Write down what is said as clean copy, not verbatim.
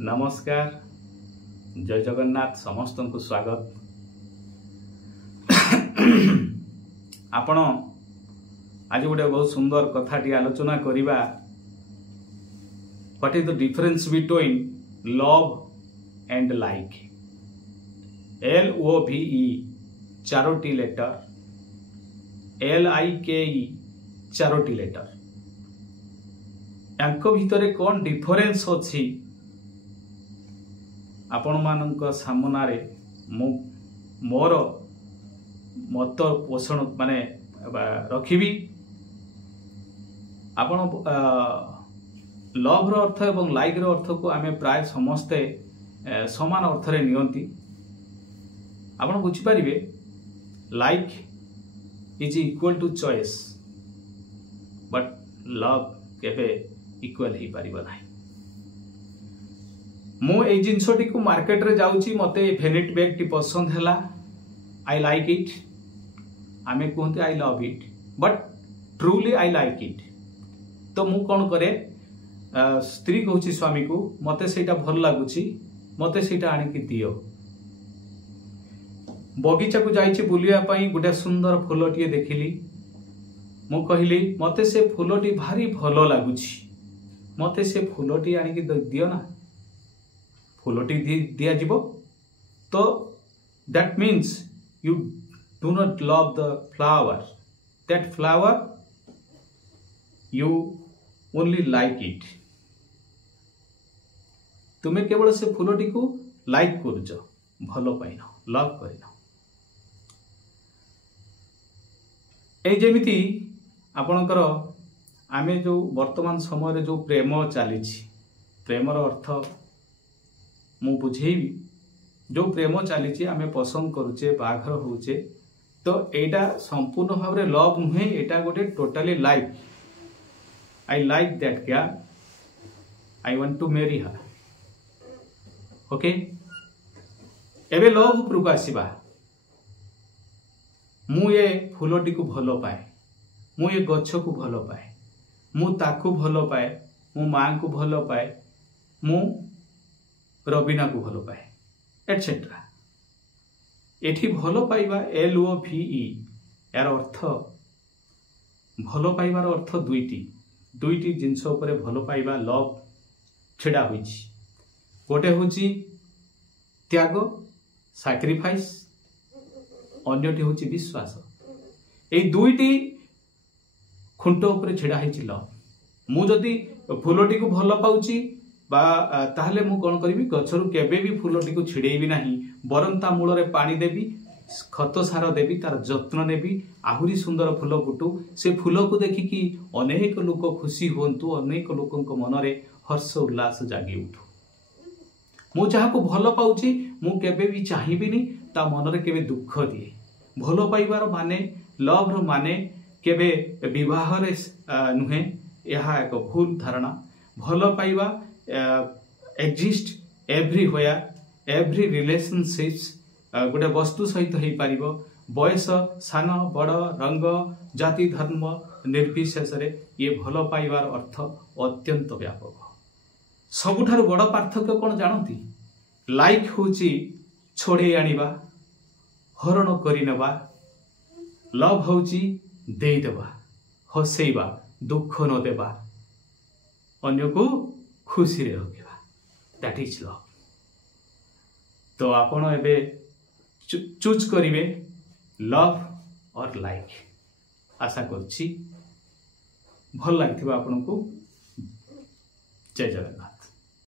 नमस्कार जय जगन्नाथ समस्त को स्वागत। आपण आज गोटे बहुत सुंदर कथाटी आलोचना करिबा। What is the difference between love and like. LOVE चारोटी लेटर, LIKE चारोटी लेटर, यांको भितरे कौन डिफरेंस अछि आपण मानक सामना रे मोर मत पोषण माने रखिबी। आपण लव रो अर्थ एवं लाइक रो अर्थ को आमे प्राय समस्ते समान अर्थ रे नियंती। आपण बुझी परिबे like is equal to choice but love केबे इक्वल ही परिबो नाही। मु ए जिनसटी को मार्केट रे जाउची, मते फेनिट बैग टी पसंद हैला, आई लाइक इट। आमे कहते I love it but truly I like it. तो मु कौन करे, स्त्री कहूची स्वामी को मते सेटा भल लागुची, मते सेटा आनी की दियो। बगीचा को जाइची बुलिया पई, गुटे सुंदर फूलटी देखिली, मु कहली मते से फूलटी भारी भल लागुची, मते से फूलटी आनी की दियो ना। फूलटी दिया जीवो तो that means you do not love the flower, that flower you only like it. तुम्हें केवल से फूलटी को लाइक करुच, भल पाइन, लव करिन। ए जेमिति आपणकर आमे जो वर्तमान समय जो प्रेम चली, प्रेमर अर्थ मु बुझेबी। जो प्रेम चली आमे पसंद करुचे, बाघर होचे, तो एटा संपूर्ण भाव रे लव नुहे, एटा गोटे totally like. I like that girl, I want to marry her. Okay, एबे लव उपरକୁ आसीबा। मु ये फूलटी को भलो पाए, मु ये गछ को भलो पाए, मु ताकू भलो पाए, मु मां को भलो पाए, मु रवीना को भलो पाए, एटसेट्रा। एठी भलो पाइबा LOVE यार अर्थ, भलो पाइबार अर्थ दुईटी जिनस उपरे भलो पाइबा लव छिड़ा होइछि। गोटे होछि त्याग, सैक्रिफाइस, अन्यटी होछि विश्वास। ए दुईटी खुंट उपरे छिड़ा होइछि लव। मु जदी फूलटी को भलो पाउछि बा ताहले मु कोन करिवि, गछरु केबे भी फूलटी को छिड़ेइबि नाही, बरं ता मूल रे पानी देबी, खत सार देबी, तार जत्न नेबी, आहुरी सुंदर फूल फुटू। से फूल को देखिकी अनेक लोक खुशी हुंतु, अनेक लोकंक मन रे हर्ष उल्लास जागी उठू। मु जहा को भलो पाउची मु केबे भी चाहिबिनी ता मन रे केबे दुख दिए। भलो पाइबार माने, लव रो माने केबे विवाह रे नुहे, यहा एक भूल धारणा। भलो पाइबा एक्जिस्ट एवरीवेयर, एवरी रिलेशनशिप्स गोटे वस्तु सहित हो पारिबो। बयस सान बड़, रंग, जाति, धर्म निर्विशेष रे ये भलो पाइबार अर्थ अत्यंत व्यापक। सबुठारु बड़ पार्थक्य कोन जानती? लाइक होची छोड़े आनिबा, हरण करि नेबा। लव होची देई देबा, हसेइबा, दुख न देबा, अन्य को खुशी रे रखिबा। That is love. तो आपण एबे चूज करिवे लव और लाइक। आशा करछि भल लागिथिबा आपनको। जय जगन्नाथ।